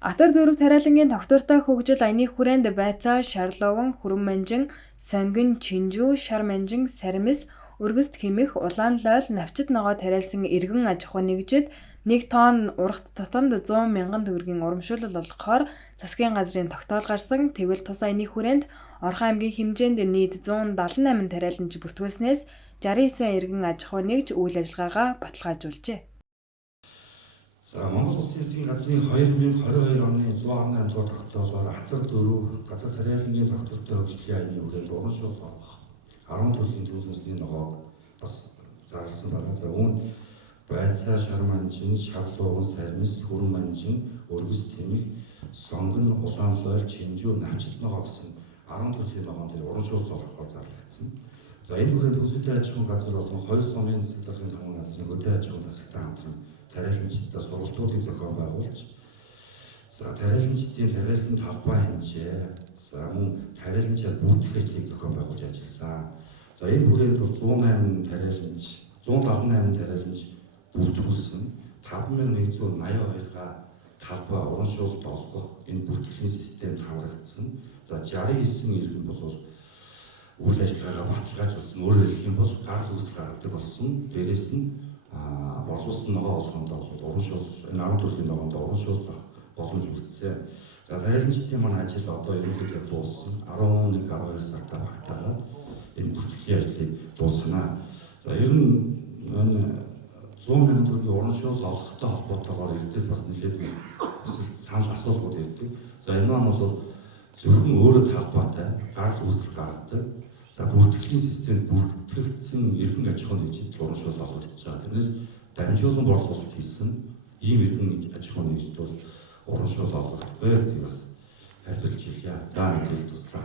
Атар дөрөв тариалангийн тогтвортой хөгжил аяны хүрээнд байцаа, шарловон, хүрэн манжин, сонгин, чинжүү, шар манжин, саримс, өргөст хэмэх, улаан лойл, навчит ногоо тариалсан иргэн аж ахуй нэгжид 1 тонн урагт тутамд 100 мянган төгрөгийн урамшуулал олгохоор засгийн газрын тогтоол гарсан. Тэгвэл тус аяны хүрээнд Орхон аймгийн хэмжээнд нийт 178 тариаланч бүртгүүлснээс 69 иргэн аж ахуй нэгж үйл ажиллагаагаа баталгаажуулжээ. За Монгол Улсын засгийн газрын 2022 оны 118 дугаар тогтоолоор Атар дөрөв газар тариалангийн тогтвортой хөгжлийн аяны хүрээнд уран шуул олгох 10 төрлийн төв сүнсний ногоог бас зарласан байна. За үүнд байцаа, шар манжин, шарлууган, саримс, хүрэн манжин, өргөс тэмэх, сонгон, улаан лойл, чинжүү, навчит ногоо гэсэн 10 төрлийн ногоон дээр уран шуул олгохоор зарлагдсан. За энэ хүрээнд төсөвтэй аж ахуйн газар болон 2 сумын засаг даргын тамгын газрын хөдөө аж ахуйн засагтай хамтран тариаланчдаа сургалтуудыг зохион байгуулж, за тариаланчдын тариалсан талбай хэмжээ, за мөн тариаланчаар бүрдэх ажлыг зохион байгуулж ажилласан. За энэ хүрээнд 108 тариаланч, 178 тариаланч бүрдүүлсэн 5182-га талбай уран шуулт олгох энэ бүртгэлийн системд хамрагдсан. За 69 иргэн бол үйл ажиллагаагаа баталгаажуулсан. Өөрөөр хэлэх юм бол гарал үүсэл гаргадаг болсон. Дээрээс нь борлуулсан ногоо олгоход бол уран шуул энэ 10 төрлийн ногоонд уран шуулах боломж бүрдсэн. За тариаланчдын маань ажил одоо ерөнхийдөө дууссан. 11-12 сартаа багтаагаад энэ бүртгэлийн ажлыг дуусгана. За ер нь 100 мянган төгрөгийн уран шуул олгохтой холбоотойгоор эрдээс бас нэлээдгүй санал асуулгууд ирдэг. За энэ маань бол зөвхөн өөрөө талбайтай гарал үүсэл гаргадаг. За бүртгэлийн системд бүртгэгдсэн иргэн аж ахуйн нэгжид уран шуул олгож байгаа. Тэрнээс дамжуулан борлуулалт хийсэн ийм иргэн аж ахуйн нэгжид бол уран шуул олгохдаггүй гэдэг бас тайлбарлаж хэлье. За ингээд туслаа.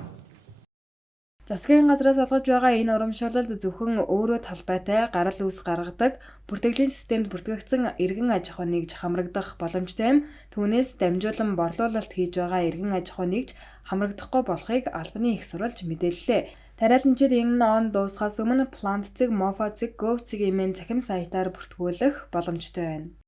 Засгийн газраас олгож байгаа энэ урамшуулалд зөвхөн өөрөө талбайтай гарал үүс гаргадаг бүртгэлийн системд бүртгэгдсэн иргэн аж ахуй нэгж хамрагдах боломжтой юм. Түүнээс дамжуулан борлуулалт хийж байгаа иргэн аж ахуй нэгж хамрагдахгүй болохыг албаны их сурвалж мэдээллээ. Тариаланчид энэ он дуусахаас өмнө Плант цэг, Мофо цэг, Gov цэг хэмээн цахим сайтаар бүртгүүлэх боломжтой байна.